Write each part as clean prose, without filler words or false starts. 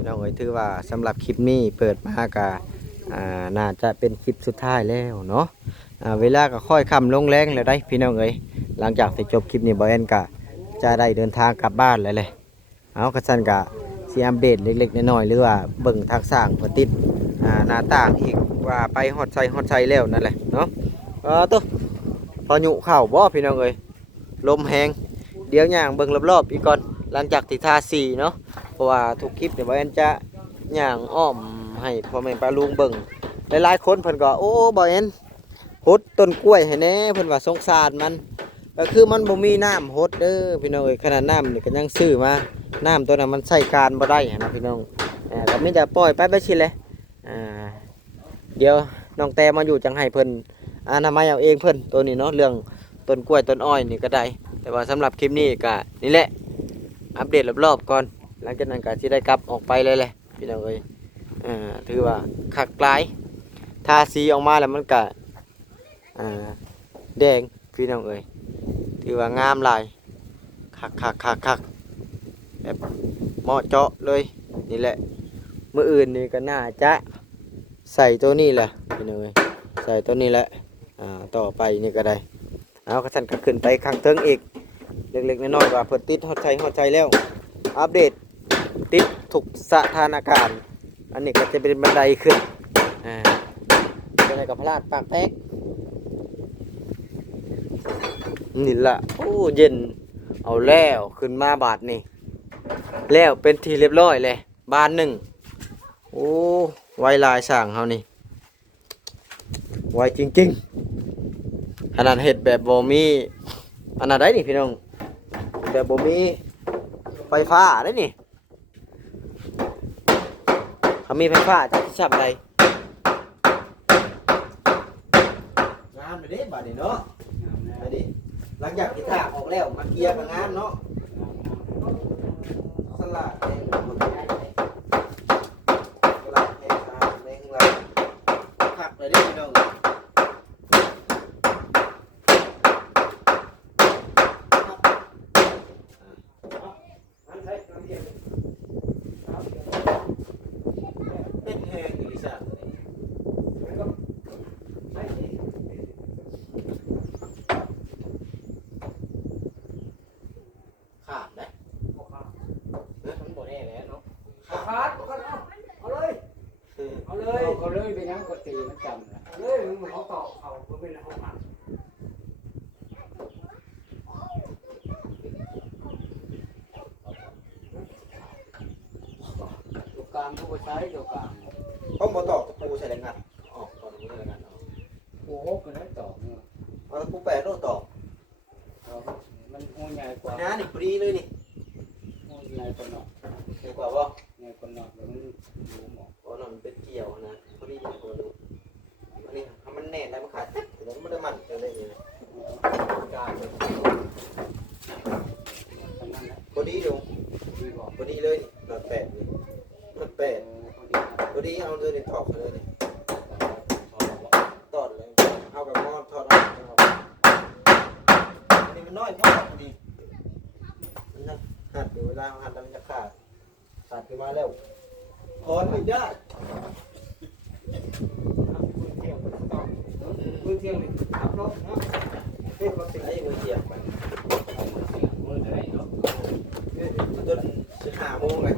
พี่น้องเอ้ยถือว่าสำหรับคลิปนี้เปิดมากะน่าจะเป็นคลิปสุดท้ายแล้วเนาะเวลาก็ค่อยค่ำลงแรงแล้วได้พี่น้องเอ้ยหลังจากที่จบคลิปนี้บ่แอนกะจะได้เดินทางกลับบ้านแล้วเลยเอากระสันกะสิอัปเดตเล็กๆน้อยๆหรือว่าเบิ่งทางสร้างเพื่อติดหน้าต่างอีกว่าไปฮอดไซแล้วนั่นแหละเนาะตัวพอหยุเข้าบ่พี่น้องเอ้ยลมแหงเดี๋ยวย่างเบิ่งรอบๆอีกก่อนหลังจากที่ทาสีเนาะเพราะว่าทุกคลิปเนี่ยบ่แอนจะย่างอ้อมให้พ่อแม่ป้าลุงเบิ่งหลายๆคนเพิ่นก็โอ้บ่แอนหดต้นกล้วยให้แน่เพิ่นว่าสงสารมันก็คือมันบ่มีน้ำหดเด้อพี่น้องเอ้ยขนาดน้ำนี่ก็ยังซื้อมาน้ำตัวนั้นมันใช้การบ่ได้นะพี่น้องก็มีแต่ปล่อยไปชิเลยเดี๋ยวน้องแต่มาอยู่จังให้เพิ่นอนามัยเอาเองเพิ่นตัวนี้เนาะเรื่องต้นกล้วยต้นอ้อยนี่ก็ได้แต่ว่าสำหรับคลิปนี้ก็นี่แหละอัปเดตรอบๆก่อนหลังจากนั้นก็สิได้กลับออกไปเลยแหละพี่น้องเอ้ยถือว่าคักหลายทาสีออกมาแล้วมันก็แดงพี่น้องเอ้ยถือว่างามหลายคักแบบเหมาะเจาะเลยนี่แหละมื้ออื่นนี่ก็น่าจะใส่ตัวนี้แหละพี่น้องเอ้ยใส่ตัวนี้แหละต่อไปนี่ก็ได้เอากระสันก็ขึ้นไปข้างเทิงอีกเล็กๆน้อยๆว่าเพิ่นติดฮอดใจแล้วอัปเดตติดทุกสถานการณ์อันนี้ก็จะเป็นบันไดขึ้นเป็นอะไรกับพลาดปากแตกนี่ล่ะโอ้เย็นเอาแล้วขึ้นมาบาทนี่แล้วเป็นที่เรียบร้อยเลยบานหนึ่งโอ้ไวลายสั่งเฮานี่ไวจริงๆขนาดเห็ดแบบบ่มีอันนั้นได้นี่พี่น้องแบบบ่มีไฟฟ้าได้นี่เขามีไฟฟ้าจะทำอะไรงามเลยเด้บาดนี้เนาะไปดิหลังจากที่ถากออกแล้วมาเกียร์กับงามเนาะสลัดแดงสลัดแดงเราขับไปได้พี่น้องเป็นแหงอีสานขาดนะมันบ่แน่แล้วเนาะขาดเอาเลยเอาเลยไปยังกตีมันจำนะเอาเลยมึงเขาต่อเขาเป็นห้องหักตัวกลางผู้ใช้ตัวกลาง ต้องบ่ตอกตะปูใส่แรงงานออกตอนนี้แรงงานออก โอ้โหก็ได้ต่อเนี่ย เอาตะปูแปดโลตอก มันหัวใหญ่กว่า น้านี่พอดีเลยนี่ หัวใหญ่กว่าหนอก ใหญ่กว่าบ่ ใหญ่กว่าหนอกแล้วมันดูหมอก เพราะมันเป็นเกี่ยวนะพอดีอย่างตัวดูอันนี้ทำมันแน่นได้มันขาดแต่ยังไม่ได้มันอะไรอย่างเงี้ยการพอดีดูพอดีเลยหลอดแปดนี่หลอดแปดพอดีเอาเลยนี่ถอดเลยนี่ตอดเลยเอาแบบมอดถอดออกอันนี้มันน้อยมากพอดีมันจะหัดอยู่เวลาหัดแล้วมันจะขาดขึ้นมาแล้วถอนไม่ได้ มือเที่ยงเลยขับรถเนาะเที่ยวรถติด ไอ้มือเสียบไป มือไหนเนาะ จน15 โมงเลย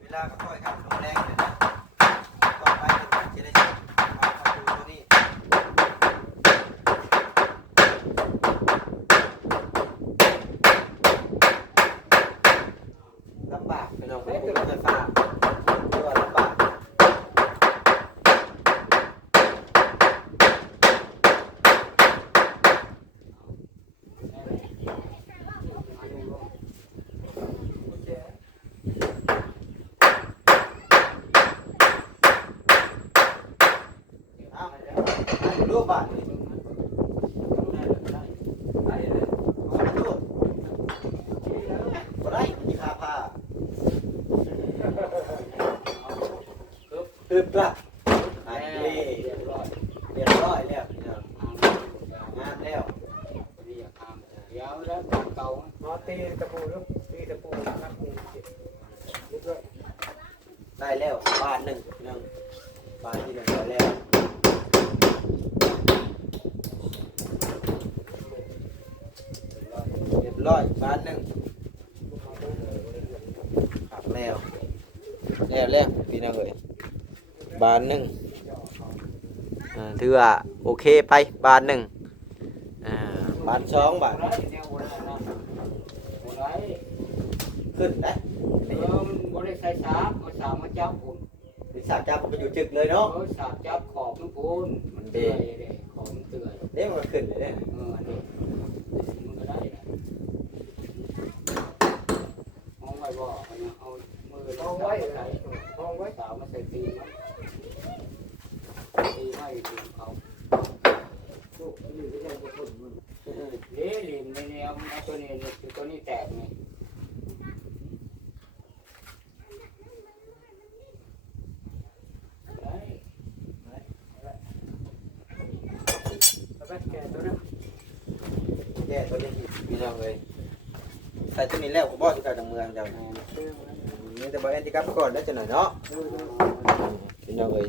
เวลาก็ค่อยขับลงแรงเลยนะต่อไปจะได้มาขับดูตัวนี้ลำบากพี่น้องไม่เป็นไฟฟ้าตัวลำบากรูปบัตรบ่ได้มีค่าผ้าตึบละอันนี้เรียบร้อยแล้ว ตีตะปูลูกตีตะปูนับปูด้วย ได้แล้วบ้านหนึ่งบ้านที่หนึ่งได้แล้วเรียบร้อยบ้านหนึ่งขับแล้วพี่น้องเอ้ยบ้านหนึ่งถือว่าโอเคไปบ้านหนึ่งบ้านสองบ้านขึ้นได้ บริษัทสามมาสามมาจับผม วิสาจับมันไปอยู่จึกเลยเนาะ สามจับขอบมันพูนมันเตยเลยขอบมันเตย เด้มันขึ้นเลยเนี่ย อันนี้มันก็ได้นะมองไว้บ่เอามือเอาไว้ใส่มองไว้สาวมาใส่ตีมันตีไม่ถึงเขาลูกนี่ไม่ใช่คนมึงเลี้ยลิมในแนวตัวนี้ตัวนี้แตกไงแย่ตัวนี้พี่น้องเลยใส่ตัวนี้แล้วก็บ่ที่กลางเมืองเจ้านี่แต่บ่แอนติกลับก่อนแล้วจะหน่อยเนาะพี่น้องเลย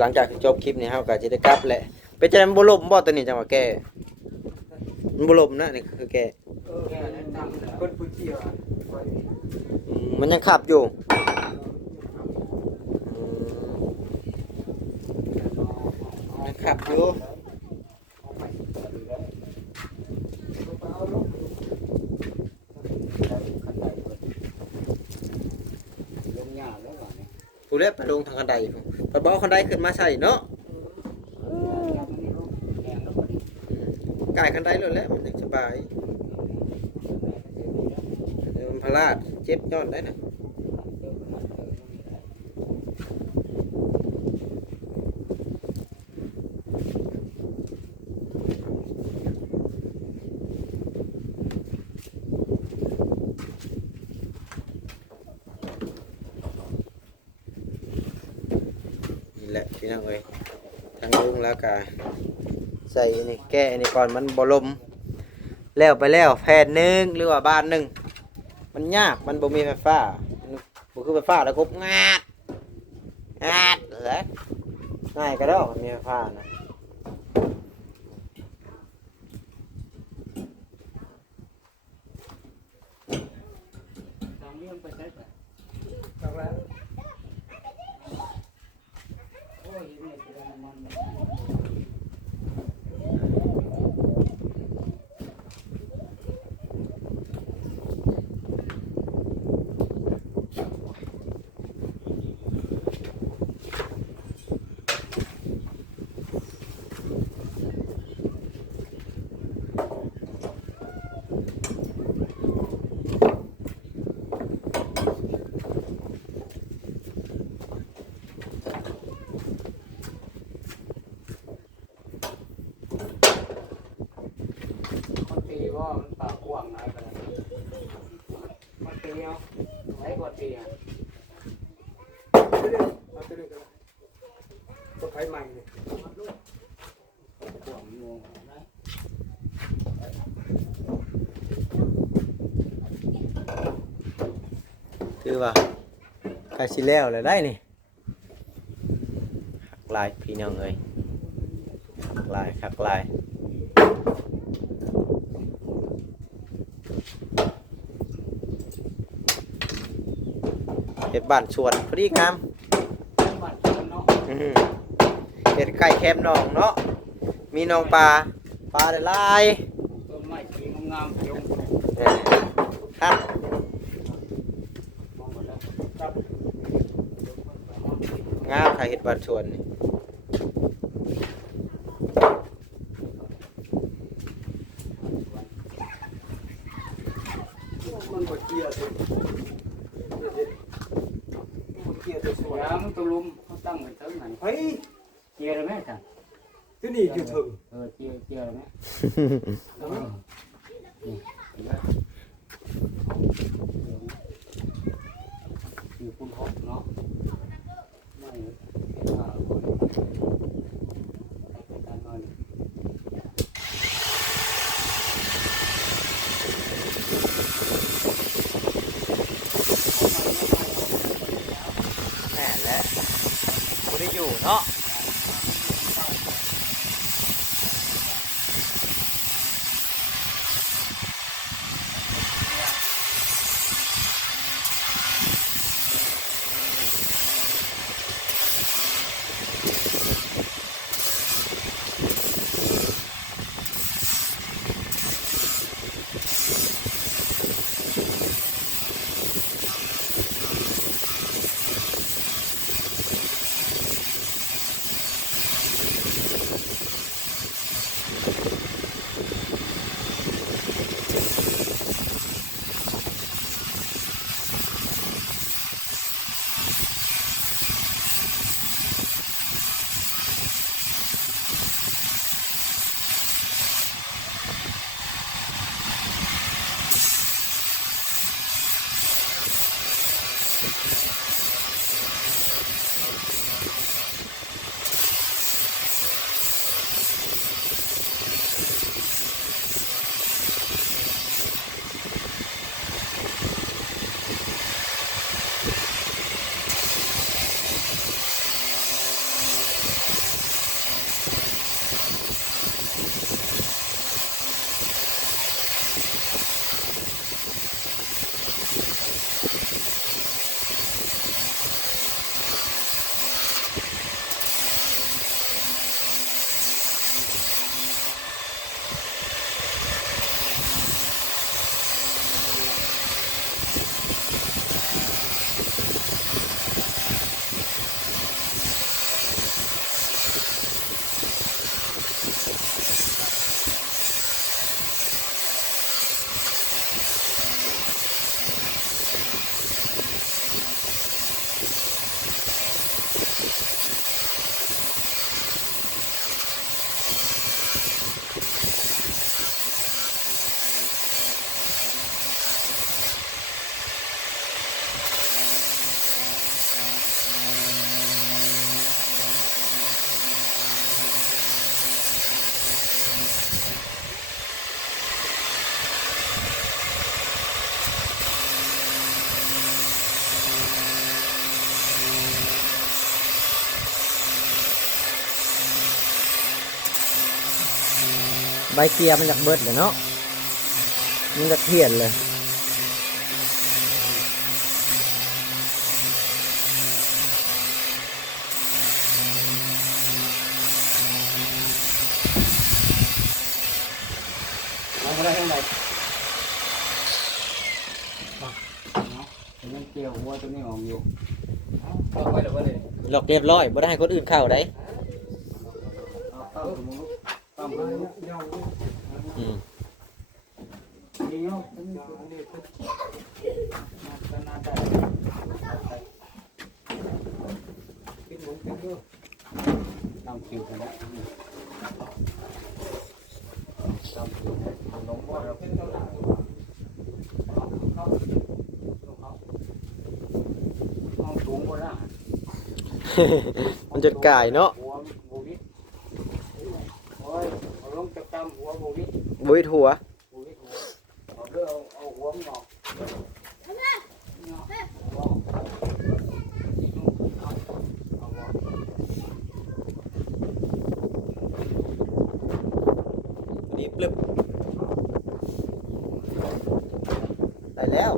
หลังจากจบคลิปนี้เฮาก็จะได้กลับแหละเป็นจังบ่ลมบ่ตัวนี้จังว่าแก้มันบ่ลมนะนี่คือแก้ คนผู้เชี่ยว มันยังขับอยู่ยังขับอยู่ผู้เล็บไปลงทางคันไดไปบ่คันไดขึ้นมาใส่เนาะกายคันไดเลยแหละมันสบายมันพลาดเจ็บยอดได้นะนี่แหละพี่น้องเอ้ยทางลุงแล้วก็ใส่นี่แก้นี่ก่อนมันบ่ลมแล้วไปแล้วแผ่นหนึ่งหรือว่าบ้านหนึ่งมันยากมันบ่มีไฟฟ้าบ่คือไฟฟ้าแล้วก็งาดเหรอง่ายก็ได้มีไฟฟ้านะตีว่ามันปากกว้างอะไรกันมันตีเอาไหนกว่าตีอ่ะเอาตัวนี้กันตัวไฟใหม่เลยกว้างงงได้คือว่าใครสิแล้วเลยได้นี่หักลายพี่น้องเอ้ยหักลายเฮ็ดบ้านสวนพอดีงามเฮ็ดใกล้แคมป์หนองเนาะมีหนองปลาได้หลาย ต้นไม้สีงามๆยง ครับงามค่ะเฮ็ดบ้านสวนนี่มันบ่เกี่ยวตัวสวยมันตัวลุมเขาตั้งไว้เท่าไหร่เฮ้ยเกี่ยวเลยไหมท่านที่นี่อยู่ถึงเกี่ยวเลยไหมอยู่คุณหกเนาะไม่คนให้การนอน เกียร์มันจากเบิดเลยเนาะมันจะเทียนเลยเราไม่ได้ทั้งไหนยังเกี่ยวหัวตัวนี้ออกอยู่เข้าไปแล้วก็เลย หลอกเรียบร้อยบ่ได้ให้คนอื่นเข้าได้ เข้าสมุนตั้มเลยยาว อืม นี่ยาวเป็นตัวนี้ก็น่าได้กินหมูกินด้วยตั้มคิวกันแล้วตั้มคิวลงบ่อเราเป็นตัวหลักเข้าสูงกว่าละ มันจะกายเนาะ หัวโบวิดโอ้ยเอาลงจับจำหัวโบวิด บุยหัว โบวิดหัวเอาเด้อเอาหัวมันออกนี่ปลึบได้แล้ว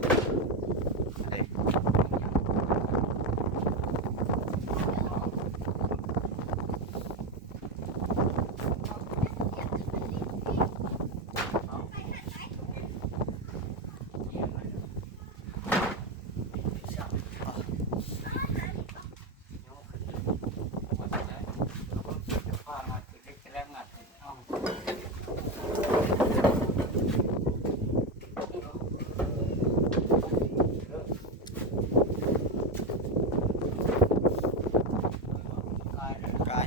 กาย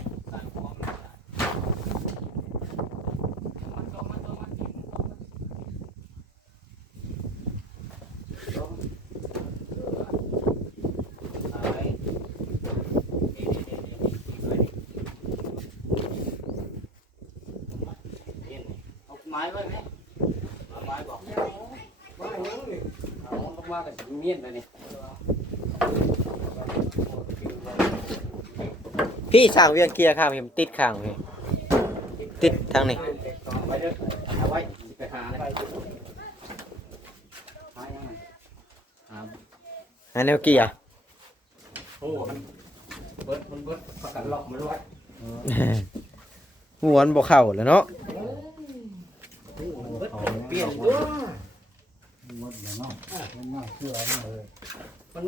ไม้ไว้ไหมไม้บอกไม้นี่เอาลงมาแต่เมียนไปนี่ พี่สั่งเวียงเกียร์ข้างพี่มันติดข้างพี่ติดทางนี้ ไว้เด้อเอาไว้ไปหาเลยหายังไงหา อันแนวเกียร์ โอ้มันเบิดประกันล็อกมาด้วย หัวมันบ่เข้าแล้วเนาะ เปลี่ยนตัว หมดแล้วเนาะมันน่าเชื่อมากเลย มัน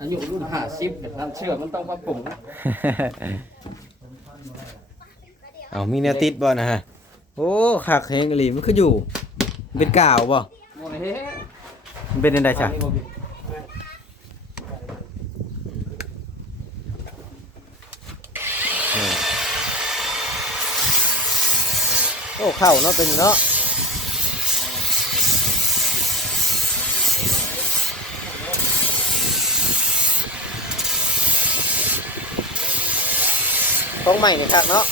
อายุรุ่น50แบบนั้นเชื่อมันต้องปรับปรุงนะ เอามีแนวติดบ่นะฮะโอ้คักแฮงอีหลีมันคืออยู่มันเป็นกาวบ่ โอ้ย มันเป็นจังได๋ซะโอ้เข้าเนาะเป็นเนาะของใหม่นี่คักเนาะ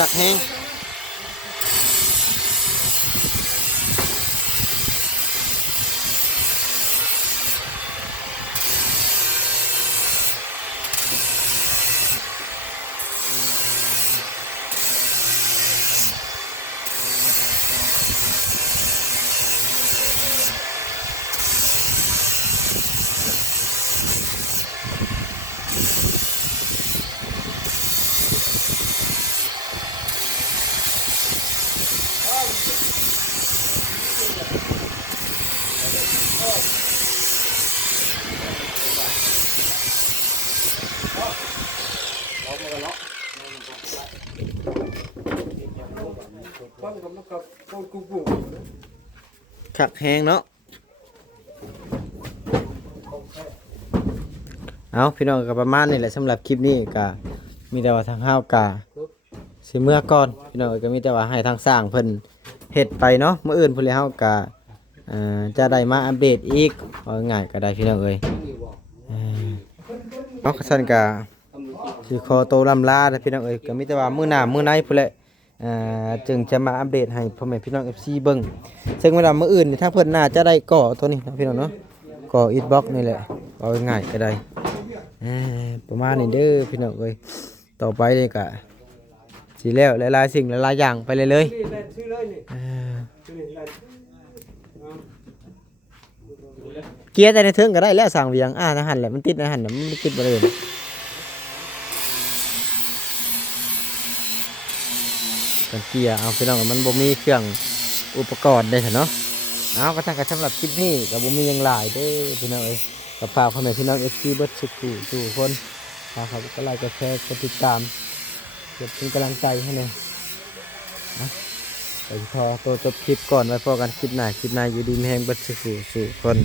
สักแฮงคักแฮงเนาะเอาพี่น้องก็ประมาณนี้แหละสำหรับคลิปนี้ก็มีแต่ว่าทางเฮาก็ สิเมื่อก่อนพี่น้องก็มีแต่ว่าให้ทางสร้างเพิ่นเฮ็ดไปเนาะมื้ออื่นพุ่นแล้วเฮาก็จะได้มาอัปเดตอีกว่าง่ายก็ได้พี่น้องเอ้ยเนาะซั่นก็สิขอตัวลำลาเด้อพี่น้องเอ้ยก็มีแต่ว่ามื้อหน้ามื้อในพุ่นแหละจึงจะมาอัปเดตให้พ่อแม่พี่น้อง FC เบิ่งซึ่งเวลามื้ออื่นนี่ถ้าเพิ่นน่าจะได้ก่อตัวนี้นะพี่น้องเนาะก่ออิฐบล็อกนี่แหละเอาง่ายก็ได้ประมาณนี้เด้อพี่น้องเอ้ยต่อไปนี่ก็สิแล้วหลายๆสิ่งหลายๆอย่างไปเลย นี่แหละชื่อเลยนี่ ชื่อนี่แหละ เกียร์แต่ในเทิงก็ได้แล้วสั่งเวียงนะหันแหละมันติดนะหันน่ะมันติดบ่เลยกันเกียร์เอาพี่น้องมันบ่มีเครื่องอุปกรณ์ได้เนาะเอาก็ทั้งกันสำหรับคลิปนี้ก็บ่มีหยังหลายเด้อพี่น้องเอ้ยก็ฝากพ่อแม่พี่น้อง FC เบิดทุกคนฝากก็ไลค์กดแชร์กดติดตามเพื่อเป็นกำลังใจให้แน่นะไปพอตัวจบคลิปก่อนไว้พอกันคลิปหน้าอยู่ดีมีแฮงเบิดสู่คน